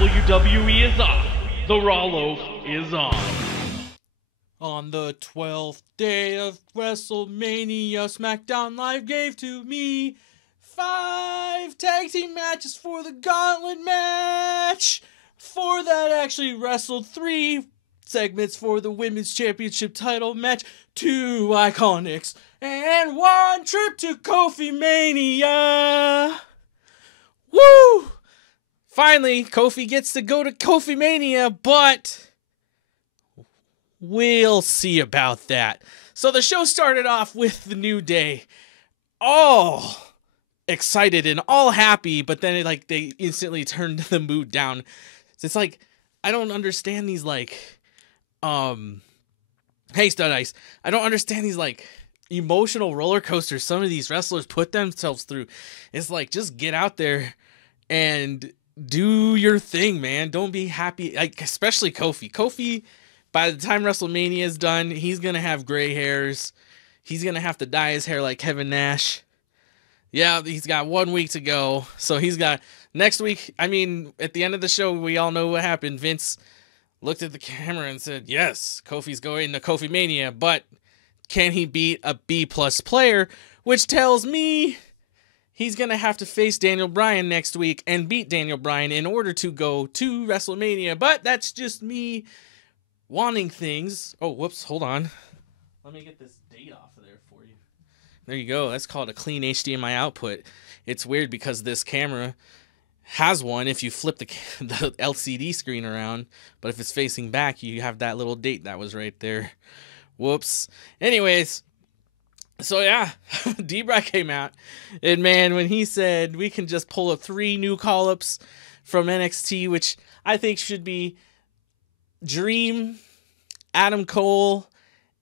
WWE is off. The Raw Loaf is on. On the 12th day of WrestleMania, SmackDown Live gave to me 5 tag team matches for the Gauntlet match. For that, actually wrestled 3 segments for the Women's Championship title match, 2 Iconics, and 1 trip to Kofi Mania. Woo! Finally, Kofi gets to go to Kofi Mania, but we'll see about that. So the show started off with the New Day, all excited and all happy, but then they instantly turned the mood down. It's like, I don't understand these hey Stud Ice, I don't understand these emotional roller coasters some of these wrestlers put themselves through. It's like, just get out there and do your thing, man. Don't be happy. Especially Kofi. Kofi, by the time WrestleMania is done, he's going to have gray hairs. He's going to have to dye his hair like Kevin Nash. Yeah, he's got 1 week to go. So he's got next week. I mean, at the end of the show, we all know what happened. Vince looked at the camera and said, yes, Kofi's going to Kofi Mania, but can he beat a B+ player? Which tells me he's going to have to face Daniel Bryan next week and beat Daniel Bryan in order to go to WrestleMania. But that's just me wanting things. Oh, whoops, hold on. Let me get this date off of there for you. There you go. That's called a clean HDMI output. It's weird because this camera has one if you flip the LCD screen around, but if it's facing back, you have that little date that was right there. Whoops. Anyways, so yeah, D-Bry came out, and man, when he said we can just pull up 3 new call-ups from NXT, which I think should be Dream, Adam Cole,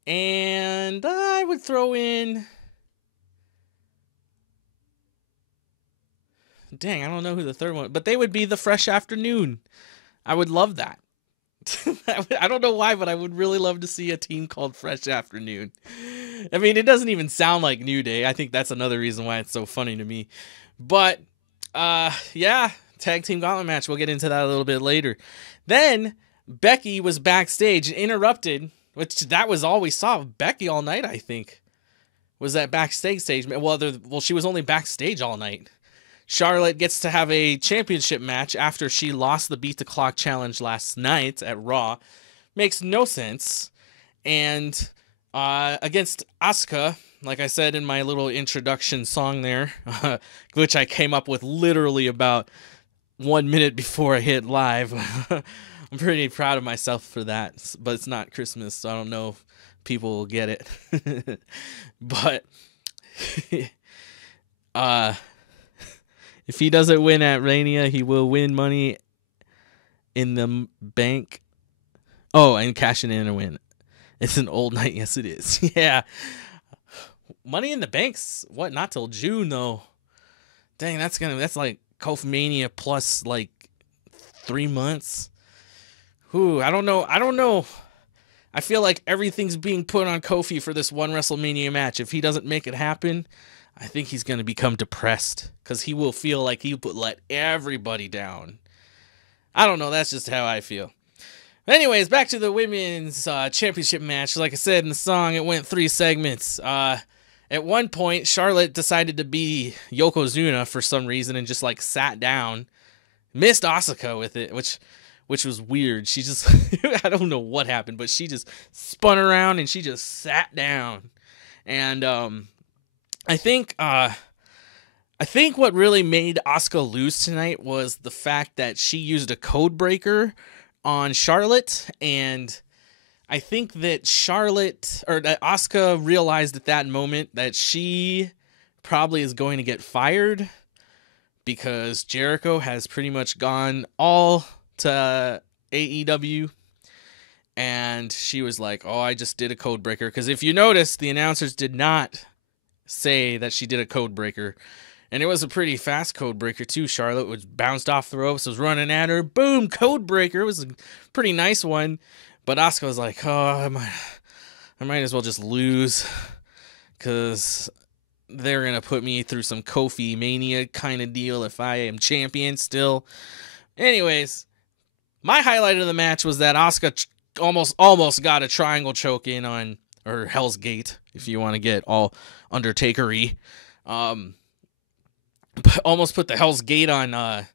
and I would throw in, dang, I don't know who the third one, but they would be the Fresh Afternoon. I would love that. I don't know why, but I would really love to see a team called Fresh Afternoon. I mean, it doesn't even sound like New Day. I think that's another reason why it's so funny to me. But, yeah, tag team gauntlet match. We'll get into that a little bit later. Then Becky was backstage and interrupted, which that was all we saw of Becky all night, I think. Was that backstage stage? Well, she was only backstage all night. Charlotte gets to have a championship match after she lost the Beat the Clock challenge last night at Raw. Makes no sense. And against Asuka, like I said in my little introduction song there, which I came up with literally about 1 minute before I hit live. I'm pretty proud of myself for that, but it's not Christmas, so I don't know if people will get it. But if he doesn't win at Mania, he will win Money in the Bank. Oh, and cashing in a win. It's an old night. Yes, it is. Yeah. Money in the Bank's what? Not till June though. Dang, that's like Kofi Mania plus 3 months. Ooh, I don't know. I feel like everything's being put on Kofi for this one WrestleMania match. If he doesn't make it happen, I think he's going to become depressed because he will feel like he let everybody down. I don't know. That's just how I feel. Anyways, back to the women's championship match. Like I said in the song, it went 3 segments. At one point, Charlotte decided to be Yokozuna for some reason and just sat down. Missed Asuka with it, which was weird. She just, I don't know what happened, but she just spun around and she just sat down. And I think what really made Asuka lose tonight was the fact that she used a code breaker on Charlotte, and I think that that Asuka realized at that moment that she probably is going to get fired because Jericho has pretty much gone all to AEW, and she was like, oh, I just did a code breaker, because if you notice, the announcers did not say that she did a code breaker, and it was a pretty fast code breaker too. Charlotte was bounced off the ropes, was running at her, boom, code breaker. It was a pretty nice one, but Asuka was like, oh, I might as well just lose, because they're gonna put me through some Kofi Mania kind of deal if I am champion still. Anyways, My highlight of the match was that Asuka almost got a triangle choke in on, or Hell's Gate, if you want to get all Undertaker-y. Almost put the Hell's Gate on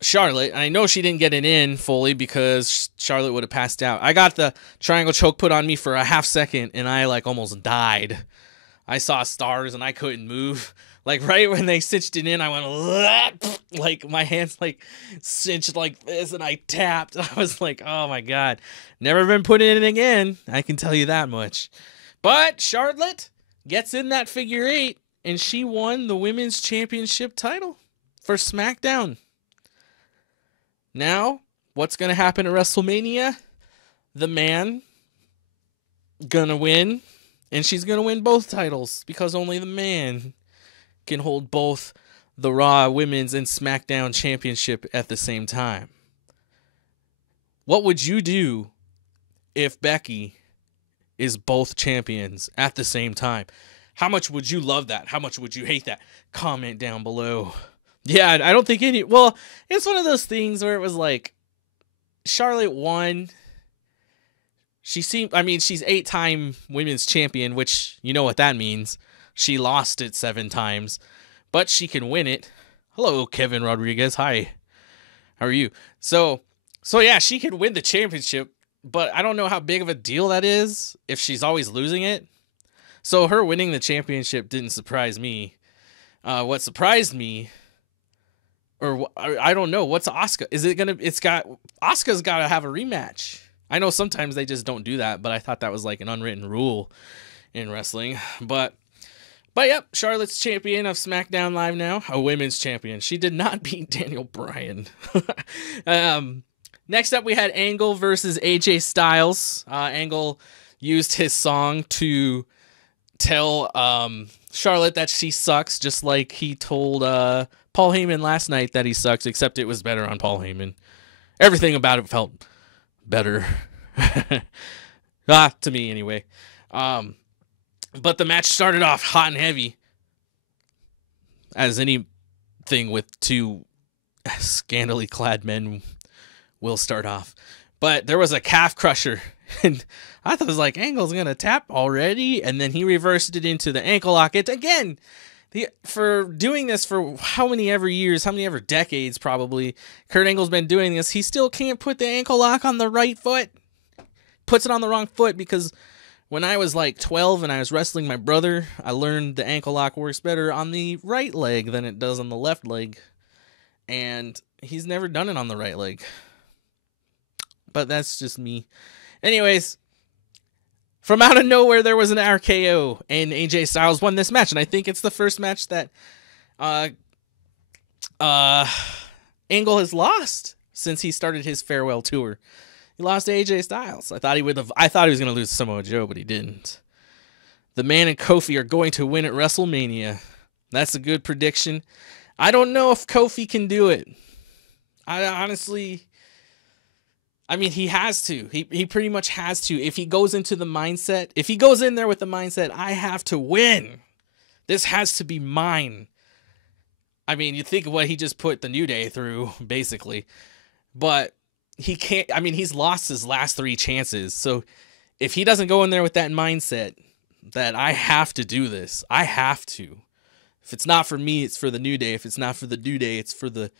Charlotte. I know she didn't get it in fully because Charlotte would have passed out. I got the triangle choke put on me for a half second, and I like almost died. I saw stars and I couldn't move. Like right when they cinched it in, I went like my hands like cinched like this, and I tapped. I was like, oh my god, never been put in it again. I can tell you that much. But Charlotte gets in that figure 8, and she won the women's championship title for SmackDown. Now, what's gonna happen at WrestleMania? The man gonna win, and she's gonna win both titles because only the man can hold both the Raw Women's and SmackDown Championship at the same time. What would you do if Becky is both champions at the same time? How much would you love that? How much would you hate that? Comment down below. Yeah, I don't think well, it's one of those things where it was like Charlotte won. She's 8-time women's champion, which you know what that means. She lost it 7 times, but she can win it. Hello, Kevin Rodriguez. Hi. How are you? So yeah, she can win the championship, but I don't know how big of a deal that is if she's always losing it. So her winning the championship didn't surprise me. What surprised me, or I don't know, what's Asuka? Asuka's got to have a rematch. I know sometimes they just don't do that, but I thought that was like an unwritten rule in wrestling. But yep, Charlotte's champion of SmackDown Live now, a women's champion. She did not beat Daniel Bryan. Next up, we had Angle versus AJ Styles. Angle used his song to tell Charlotte that she sucks, just like he told Paul Heyman last night that he sucks, except it was better on Paul Heyman. Everything about it felt better. To me, anyway. But the match started off hot and heavy, as anything with 2 scantily clad men will start off. But there was a calf crusher, and I thought it was like, Angle's going to tap already, and then he reversed it into the ankle lock. It again, for doing this for how many ever years, how many ever decades probably, Kurt Angle's been doing this, he still can't put the ankle lock on the right foot. Puts it on the wrong foot because when I was like 12 and I was wrestling my brother, I learned the ankle lock works better on the right leg than it does on the left leg. And he's never done it on the right leg. But that's just me. Anyways, from out of nowhere, there was an RKO, and AJ Styles won this match. And I think it's the first match that Angle has lost since he started his farewell tour. He lost to AJ Styles. I thought he was going to lose to Samoa Joe, but he didn't. The Man and Kofi are going to win at WrestleMania. That's a good prediction. I don't know if Kofi can do it. I honestly, he has to. He pretty much has to. If he goes into the mindset, if he goes in there with the mindset, I have to win. This has to be mine. You think of what he just put the New Day through, basically. But he can't, he's lost his last 3 chances. So if he doesn't go in there with that mindset that I have to do this, I have to. If it's not for me, it's for the New Day. If it's not for the New Day, it's for the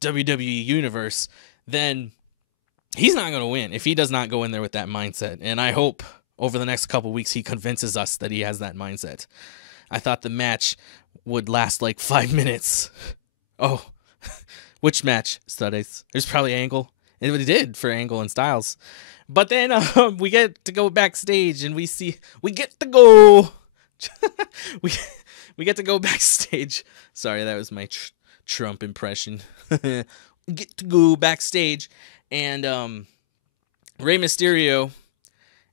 WWE Universe. Then he's not going to win if he does not go in there with that mindset. And I hope over the next couple weeks he convinces us that he has that mindset. I thought the match would last like 5 minutes. Oh, which match, Studies? There's probably Angle. And it did for Angle and Styles. But then we get to go backstage and we get to go. we get to go backstage. Sorry, that was my Trump impression. Get to go backstage. And Rey Mysterio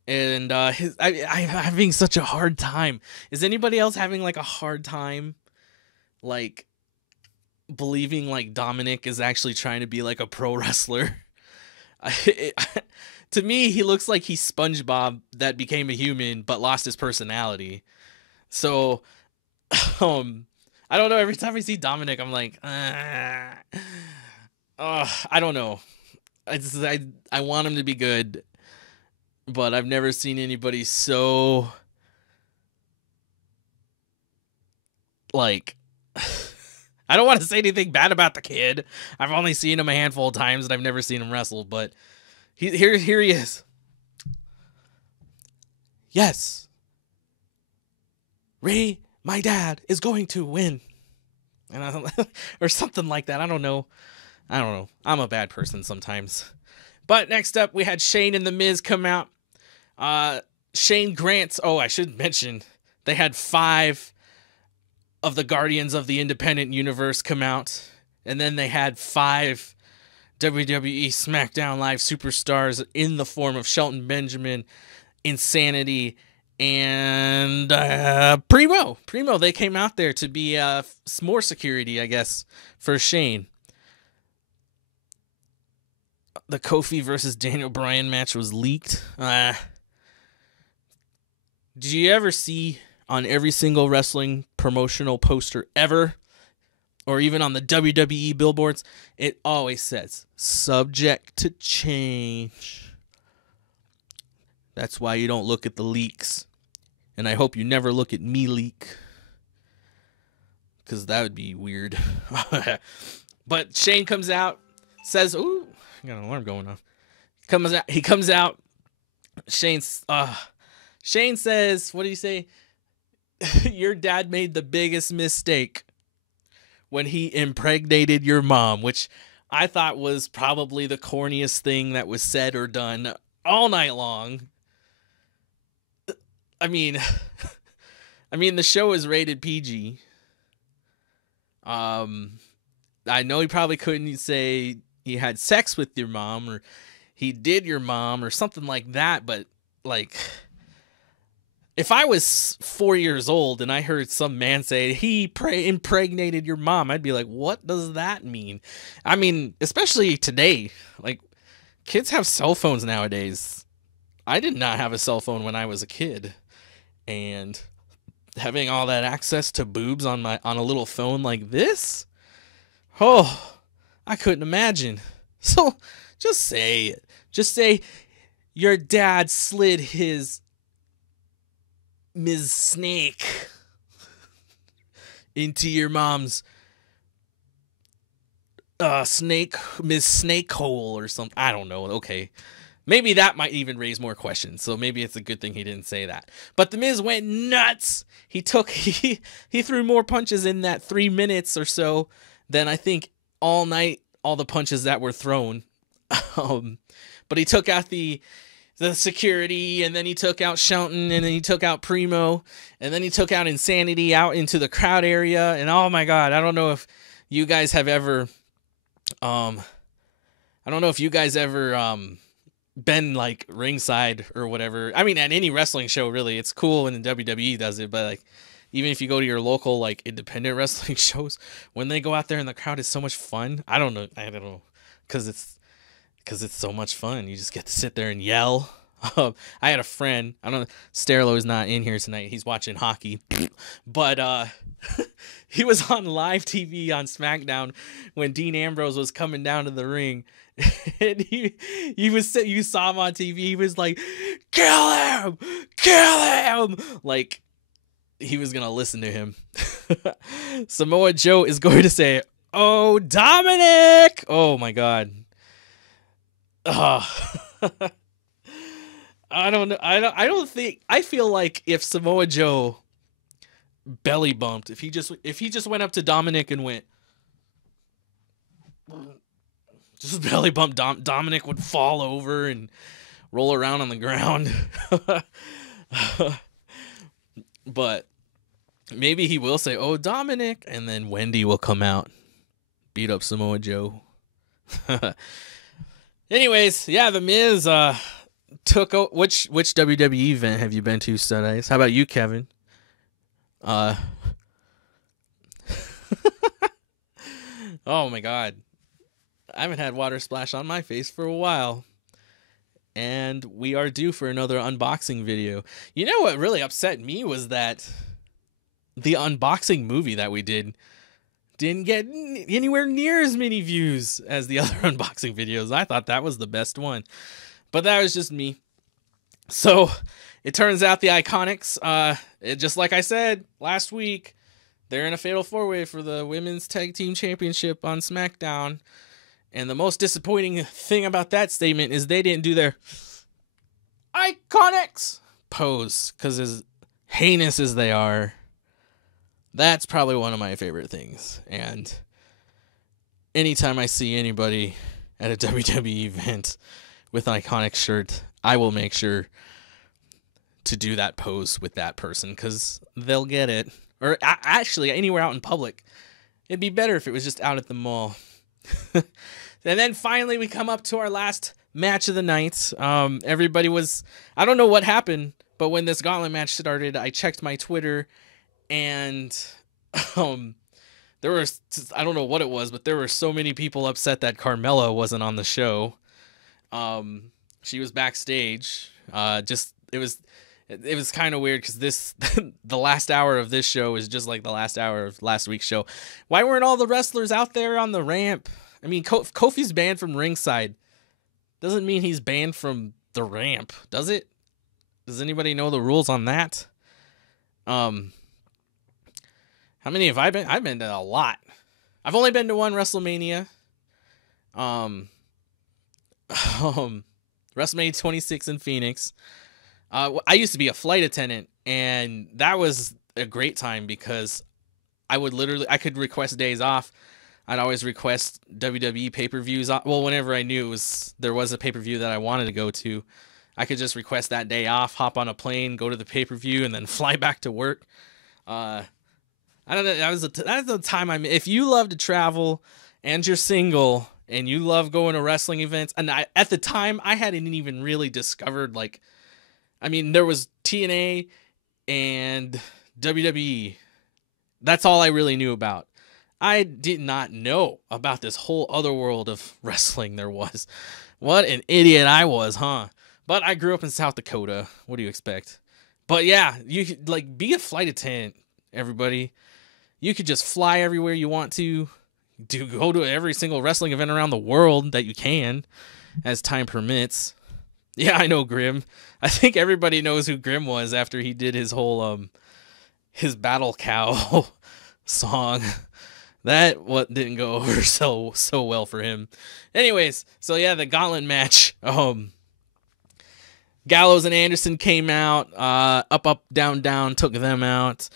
and I'm having such a hard time. Is anybody else having like a hard time like believing like Dominic is actually trying to be like a pro wrestler? To me, he looks like he's SpongeBob that became a human but lost his personality. So, I don't know. Every time I see Dominic, I'm like, I don't know. I want him to be good, but I've never seen anybody so like. I don't want to say anything bad about the kid. I've only seen him a handful of times, and I've never seen him wrestle. But here he is. Yes, Ray, my dad, is going to win, and or something like that. I don't know. I'm a bad person sometimes. But next up, we had Shane and The Miz come out. Shane Grant's. Oh, I should mention they had 5 of the Guardians of the Independent Universe come out, and then they had 5 WWE SmackDown Live superstars in the form of Shelton Benjamin, Insanity, and Primo. They came out there to be more security, I guess, for Shane. The Kofi versus Daniel Bryan match was leaked. Did you ever see on every single wrestling promotional poster ever, or even on the WWE billboards, it always says, subject to change. That's why you don't look at the leaks. And I hope you never look at me leak, because that would be weird. But Shane comes out, says, ooh, I got an alarm going off. He comes out. Shane says, what do you say? Your dad made the biggest mistake when he impregnated your mom, which I thought was probably the corniest thing that was said or done all night long. I mean, the show is rated PG. I know he probably couldn't say he had sex with your mom or he did your mom or something like that, but like, if I was 4 years old and I heard some man say he impregnated your mom, I'd be like, what does that mean? I mean, especially today, like, kids have cell phones nowadays. I did not have a cell phone when I was a kid, and having all that access to boobs on a little phone like this, oh, I couldn't imagine. So just say it. Just say your dad slid his Ms. Snake into your mom's Ms. Snake hole or something. I don't know. Okay. Maybe that might even raise more questions. So maybe it's a good thing he didn't say that. But The Miz went nuts. He threw more punches in that 3 minutes or so than I think all night, all the punches that were thrown. But he took out the security, and then he took out Shelton, and then he took out Primo, and then he took out Insanity out into the crowd area. And oh my God, I don't know if you guys have ever, been like ringside or whatever. I mean, at any wrestling show, really, it's cool when the WWE does it, but like, even if you go to your local like independent wrestling shows, when they go out there and the crowd is so much fun. I don't know, because it's so much fun. You just get to sit there and yell. I had a friend. I don't know. Sterlo is not in here tonight. He's watching hockey, but he was on live TV on SmackDown when Dean Ambrose was coming down to the ring, and you saw him on TV. He was like, "Kill him! Kill him!" Like he was gonna listen to him. Samoa Joe is going to say, "Oh, Dominic!" Oh my God. I don't know. I feel like if Samoa Joe belly bumped, if he just went up to Dominic and went, just belly bumped, Dominic would fall over and roll around on the ground. But maybe he will say, "Oh, Dominic," and then Wendy will come out, beat up Samoa Joe. Anyways, yeah, The Miz took which WWE event have you been to, Stud Ice? How about you, Kevin? Oh my God, I haven't had water splash on my face for a while, and we are due for another unboxing video. You know what really upset me was that the unboxing movie that we did didn't get anywhere near as many views as the other unboxing videos. I thought that was the best one, but that was just me. So it turns out the Iconics, just like I said last week, they're in a fatal 4-way for the Women's Tag Team Championship on SmackDown. And the most disappointing thing about that statement is they didn't do their Iconics pose, because as heinous as they are, that's probably one of my favorite things. And anytime I see anybody at a WWE event with an Iconics shirt, I will make sure to do that pose with that person, because they'll get it. Or actually, anywhere out in public. It'd be better if it was just out at the mall. And then finally, we come up to our last match of the night. Everybody was... I don't know what happened, but when this gauntlet match started, I checked my Twitter, and there was... I don't know what it was, but there were so many people upset that Carmella wasn't on the show. She was backstage. It was kind of weird because the last hour of this show is just like the last hour of last week's show. Why weren't all the wrestlers out there on the ramp? I mean, Kofi's banned from ringside. Doesn't mean he's banned from the ramp, does it? Does anybody know the rules on that? How many have I been? I've been to a lot. I've only been to one WrestleMania. WrestleMania 26 in Phoenix. I used to be a flight attendant, and that was a great time because I could request days off. I'd always request WWE pay-per-views. Well, whenever I knew there was a pay-per-view that I wanted to go to, I could just request that day off, hop on a plane, go to the pay-per-view, and then fly back to work. I don't know. That was the time if you love to travel and you're single and you love going to wrestling events, and at the time I hadn't even really discovered there was TNA and WWE. That's all I really knew about. I did not know about this whole other world of wrestling there was. What an idiot I was, huh? But I grew up in South Dakota. What do you expect? But yeah, you could be a flight attendant, everybody. You could just fly everywhere you want to go to every single wrestling event around the world that you can, as time permits. Yeah, I know Grim. I think everybody knows who Grim was after he did his whole his Battle Cow song. That didn't go over so well for him. Anyways, so yeah, the gauntlet match. Gallows and Anderson came out. Up, down, down, took them out.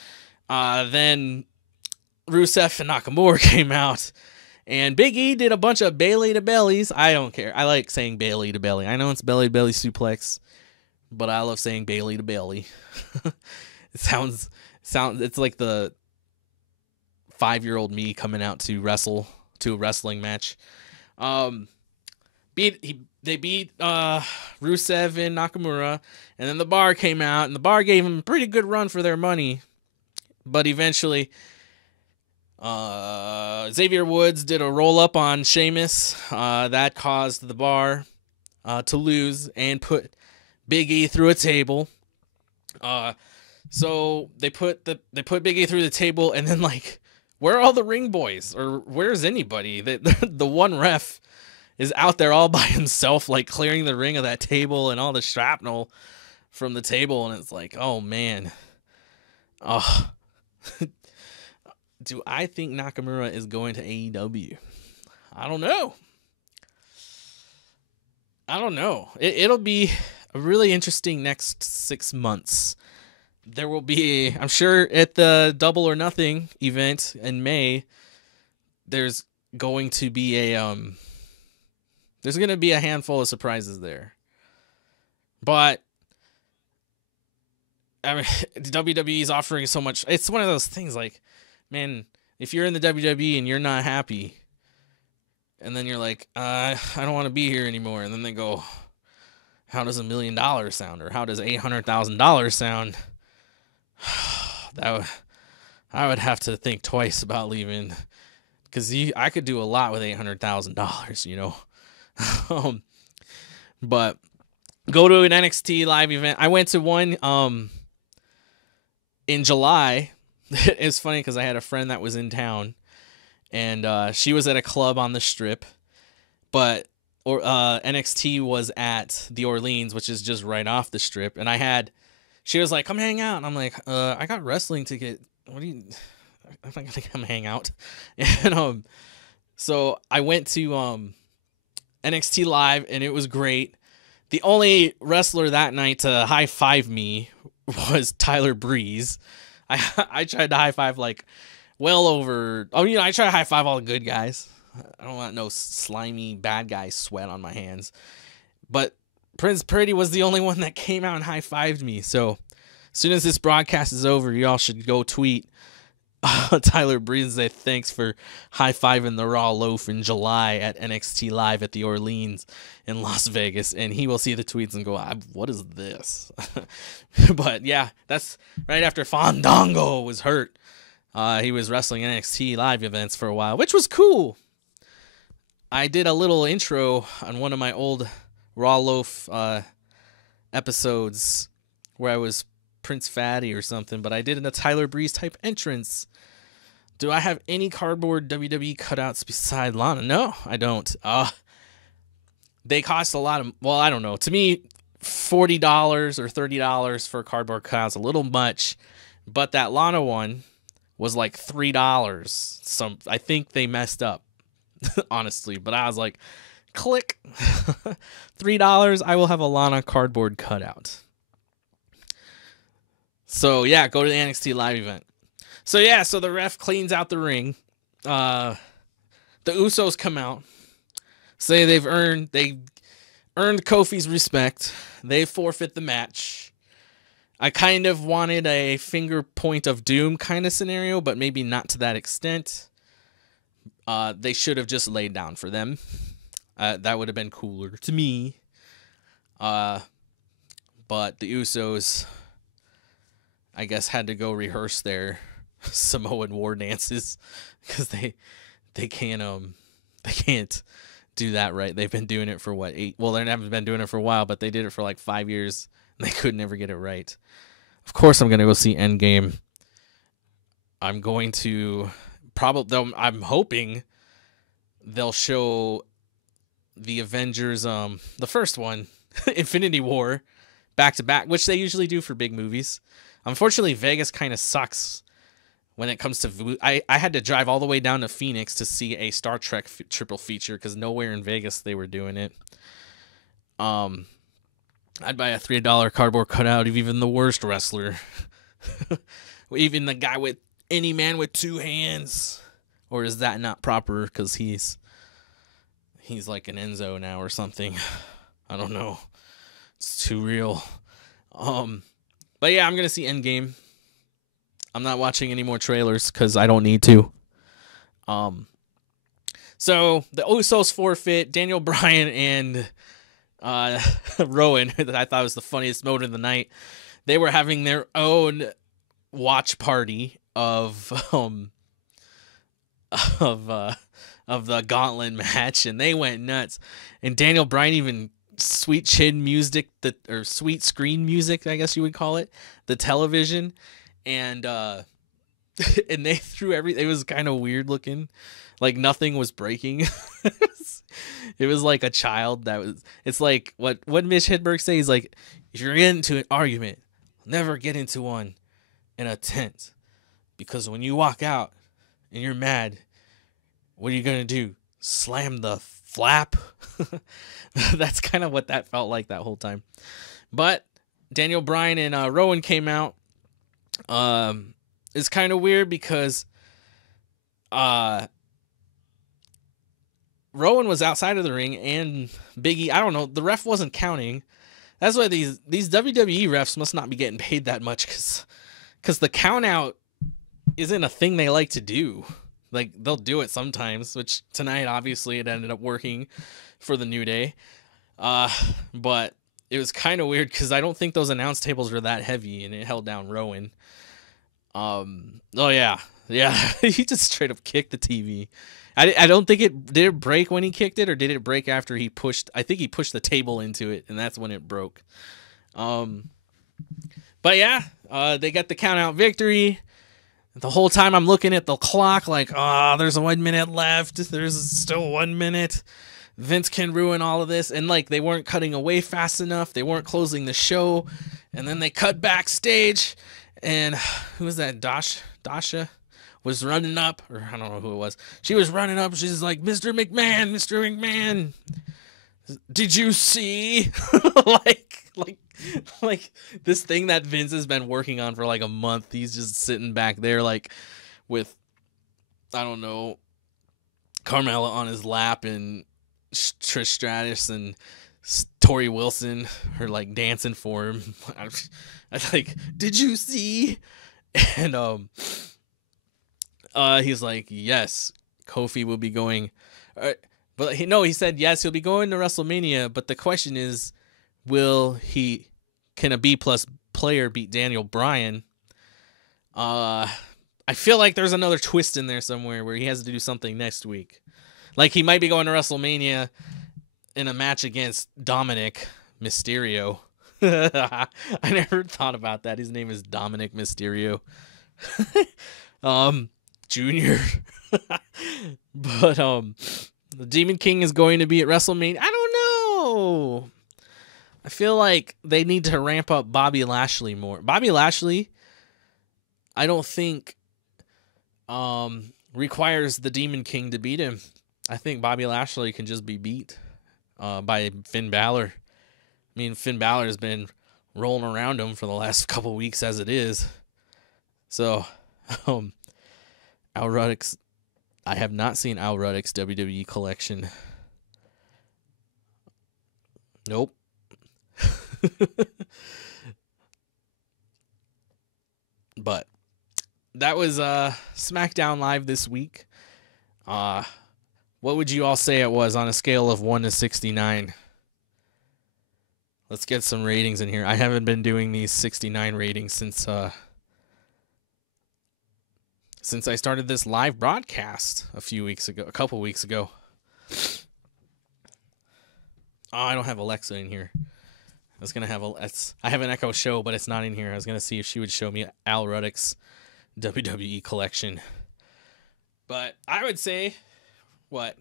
Then Rusev and Nakamura came out. And Big E did a bunch of belly to bellies. I don't care. I like saying belly to belly. I know it's belly to belly suplex, but I love saying belly to belly. It sounds. It's like the 5-year-old me coming out to wrestle to a wrestling match. They beat Rusev and Nakamura, and then the Bar came out, and the Bar gave them a pretty good run for their money, but eventually. Xavier Woods did a roll-up on Sheamus. That caused the Bar to lose and put Big E through a table. So they put Big E through the table, and then where are all the ring boys? Or where's anybody? The one ref is out there all by himself, clearing the ring of that table and all the shrapnel from the table, and it's oh man. Oh. Do I think Nakamura is going to AEW? I don't know. It'll be a really interesting next 6 months. There will be, I'm sure, at the Double or Nothing event in May, there's going to be a handful of surprises there. But I mean, WWE is offering so much. It's one of those things man, if you're in the WWE and you're not happy, and then you're I don't want to be here anymore, and then they go, how does $1 million sound, or how does $800,000 sound? I would have to think twice about leaving, because I could do a lot with $800,000, but go to an NXT live event. I went to one in July. It's funny because I had a friend that was in town, and she was at a club on the Strip, but NXT was at the Orleans, which is just right off the Strip, and she was like, come hang out, and I'm like, I got wrestling ticket. What do you? I'm not gonna come hang out, and so I went to NXT Live, and it was great. The only wrestler that night to high five me was Tyler Breeze. I tried to high five like well over. Oh, I try to high five all the good guys. I don't want no slimy bad guy sweat on my hands. But Prince Pretty was the only one that came out and high fived me. So as soon as this broadcast is over, y'all should go tweet Tyler Breeze and say thanks for high-fiving the Raw Loaf in July at NXT Live at the Orleans in Las Vegas, and he will see the tweets and go, what is this? But yeah, that's right after Fandango was hurt. He was wrestling NXT Live events for a while, which was cool. I did a little intro on one of my old Raw Loaf episodes where I was Prince Fatty or something, but I did in a Tyler Breeze type entrance. Do I have any cardboard WWE cutouts beside Lana? No, I don't. They cost a lot of, well, I don't know. To me, $40 or $30 for cardboard cutouts a little much, but that Lana one was like $3. I think they messed up, honestly, but I was like, click, $3, I will have a Lana cardboard cutout. So yeah, go to the NXT Live event. So yeah, so the ref cleans out the ring. The Usos come out, say they earned Kofi's respect. They forfeit the match. I kind of wanted a finger point of doom kind of scenario, but maybe not to that extent. They should have just laid down for them. That would have been cooler to me. But the Usos, I guess, had to go rehearse their Samoan war dances because they can't do that right. They've been doing it for what, 8? Well, they haven't been doing it for a while, but they did it for like 5 years and they could never get it right. Of course, I'm gonna go see Endgame. I'm going to I'm hoping they'll show the Avengers, the first one, Infinity War, back to back, which they usually do for big movies. Unfortunately, Vegas kind of sucks when it comes to... I had to drive all the way down to Phoenix to see a Star Trek triple feature because nowhere in Vegas they were doing it. I'd buy a $3 cardboard cutout of even the worst wrestler. Even the guy with any man with 2 hands. Or is that not proper because he's like an Enzo now or something? I don't know. It's too real. But yeah, I'm going to see Endgame. I'm not watching any more trailers because I don't need to. So the Usos forfeit. Daniel Bryan and Rowan, that I thought was the funniest moment of the night, they were having their own watch party of the gauntlet match, and they went nuts. And Daniel Bryan even sweet chin music, or sweet screen music, I guess you would call it, the television, and and they threw everything. It was kind of weird looking, like nothing was breaking. It was like a child that was. It's like what Mitch Hedberg says. He's like, if you're getting into an argument, never get into one in a tent, because when you walk out and you're mad, what are you gonna do? Slam the flap? That's kind of what that felt like that whole time. But Daniel Bryan and Rowan came out. It's kind of weird because Rowan was outside of the ring and Big E, I don't know, the ref wasn't counting. That's why these WWE refs must not be getting paid that much, because the count out isn't a thing they like to do. Like, they'll do it sometimes, which tonight, obviously, it ended up working for the New Day. But it was kind of weird because I don't think those announce tables were that heavy, and it held down Rowan. Oh, yeah. Yeah, he just straight up kicked the TV. I don't think did it break when he kicked it, or did it break after he pushed? I think he pushed the table into it, and that's when it broke. But yeah, they got the count out victory. The whole time I'm looking at the clock like, there's 1 minute left. There's still 1 minute. Vince can ruin all of this. And like, they weren't cutting away fast enough. They weren't closing the show. And then they cut backstage. And who was that? Dasha was running up, or I don't know who it was. She was running up. She's like, Mr. McMahon, did you see? like this thing that Vince has been working on for like a month. He's just sitting back there like with, I don't know, Carmella on his lap and Trish Stratus and Tori Wilson are like dancing for him. I like, did you see? And he's like, yes, Kofi will be going. But he said yes, he'll be going to WrestleMania. But the question is, can a B+ player beat Daniel Bryan? I feel like there's another twist in there somewhere where he has to do something next week. Like he might be going to WrestleMania in a match against Dominic Mysterio. I never thought about that. His name is Dominic Mysterio. Junior. But the Demon King is going to be at WrestleMania. I don't know. I feel like they need to ramp up Bobby Lashley more. Bobby Lashley, I don't think requires the Demon King to beat him. I think Bobby Lashley can just be beat by Finn Balor. I mean, Finn Balor has been rolling around him for the last couple weeks as it is. So, Al Ruddock's, I have not seen Al Ruddock's WWE collection. Nope. But that was SmackDown Live this week. What would you all say it was on a scale of 1 to 69? Let's get some ratings in here. I haven't been doing these 69 ratings since I started this live broadcast a couple weeks ago. Oh, I don't have Alexa in here. I was gonna have I have an Echo Show, but it's not in here. I was gonna see if she would show me Al Ruddock's WWE collection. But I would say, it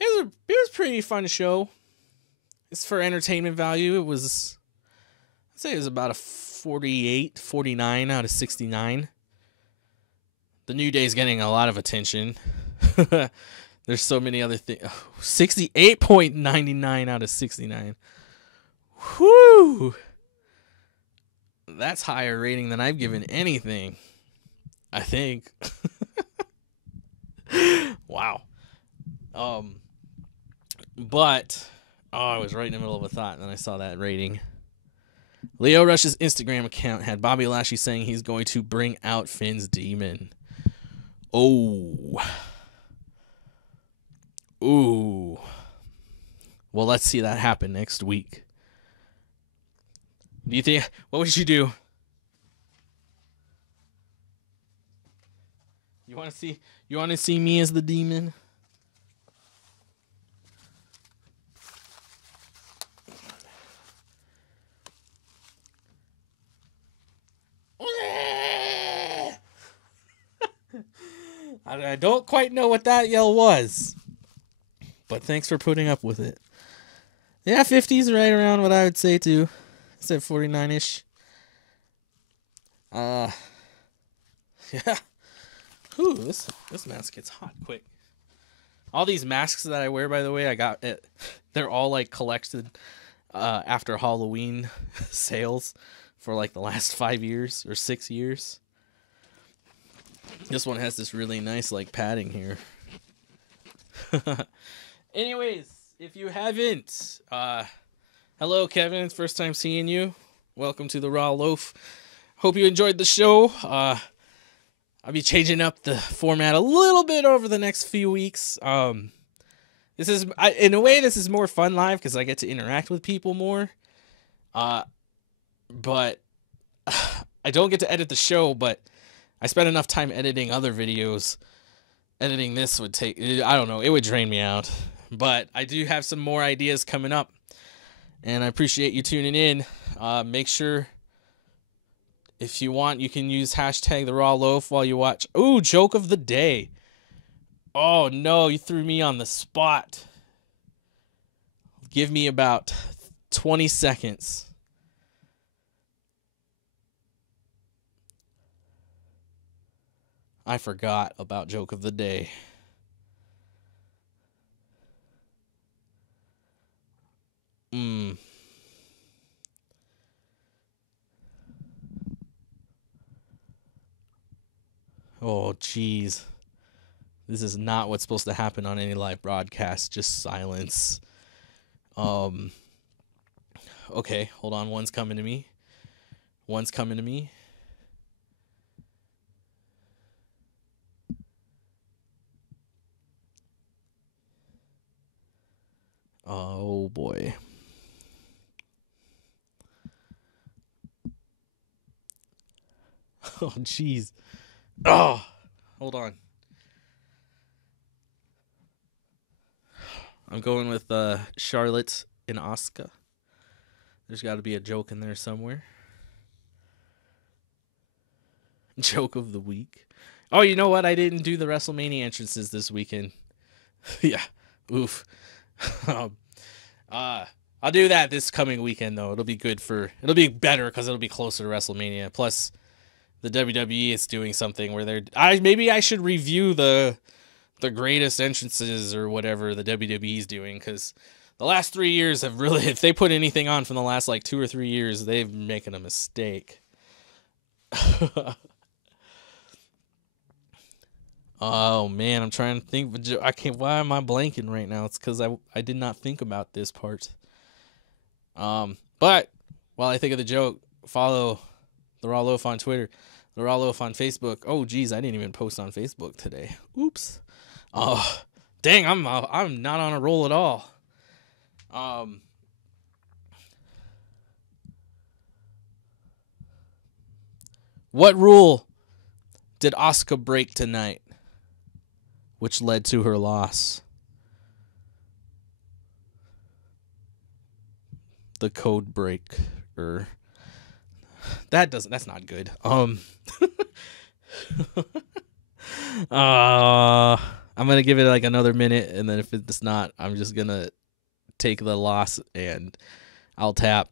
was a pretty fun show. It's for entertainment value. I'd say it was about a 48, 49 out of 69. The New Day's getting a lot of attention. There's so many other things. 68.99 out of 69. Whew. That's higher rating than I've given anything, I think. Wow. But I was right in the middle of a thought, and then I saw that rating. Leo Rush's Instagram account had Bobby Lashley saying he's going to bring out Finn's demon. Oh. Ooh. Well, let's see that happen next week. Do you think, what would you do? You want to see me as the demon? I don't quite know what that yell was, but thanks for putting up with it. Yeah, 50's right around what I would say too. I said 49-ish. Yeah. Ooh, this mask gets hot quick. All these masks that I wear, by the way, I got it. They're all like collected after Halloween sales for like the last 5 years or 6 years. This one has this really nice like padding here. Anyways, if you haven't, hello Kevin, first time seeing you. Welcome to the Raw Loaf. Hope you enjoyed the show. I'll be changing up the format a little bit over the next few weeks. This is, in a way, this is more fun live because I get to interact with people more. But I don't get to edit the show, but I spent enough time editing other videos. Editing this would take, I don't know, it would drain me out. But I do have some more ideas coming up. And I appreciate you tuning in. Make sure If you want, you can use hashtag the Raw Loaf while you watch. Ooh, joke of the day. Oh no, you threw me on the spot. Give me about 20 seconds. I forgot about joke of the day. Oh, jeez. This is not what's supposed to happen on any live broadcast. Just silence. Okay, hold on. One's coming to me. Oh, boy. Oh, jeez. Oh, hold on. I'm going with Charlotte and Asuka. There's got to be a joke in there somewhere. Joke of the week. Oh, you know what? I didn't do the WrestleMania entrances this weekend. Yeah. Oof. I'll do that this coming weekend though. It'll be better because it'll be closer to WrestleMania. Plus, the WWE is doing something where maybe I should review the greatest entrances or whatever the WWE is doing, because the last 3 years have really, if they put anything on from the last like 2 or 3 years, they've been making a mistake. Oh man, I'm trying to think. I can't. Why am I blanking right now? It's because I did not think about this part. But while I think of the joke, follow the Raw Loaf on Twitter, the Raw Loaf on Facebook. Oh geez, I didn't even post on Facebook today. Oops. Oh, dang, I'm not on a roll at all. What rule did Asuka break tonight, which led to her loss? The code breaker. That's not good. I'm gonna give it like another minute, and then if it's not, I'm just gonna take the loss and I'll tap,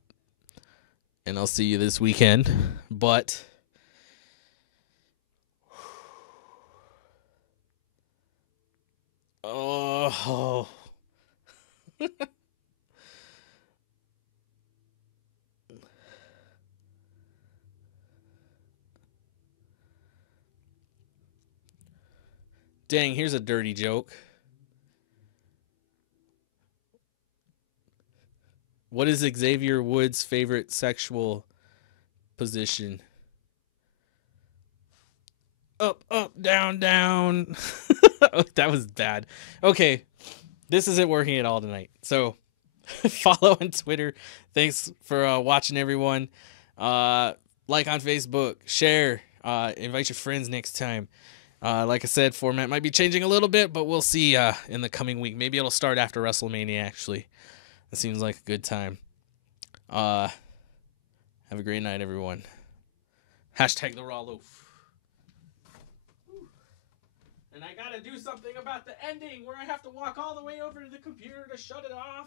and I'll see you this weekend. But oh. Dang, here's a dirty joke. What is Xavier Woods' favorite sexual position? Up, up, down, down. That was bad. Okay, this isn't working at all tonight. So follow on Twitter. Thanks for watching, everyone. Like on Facebook. Share. Invite your friends next time. Like I said, format might be changing a little bit, but we'll see in the coming week. Maybe it'll start after WrestleMania, actually. That seems like a good time. Have a great night, everyone. Hashtag the Raw Loaf. And I gotta do something about the ending where I have to walk all the way over to the computer to shut it off.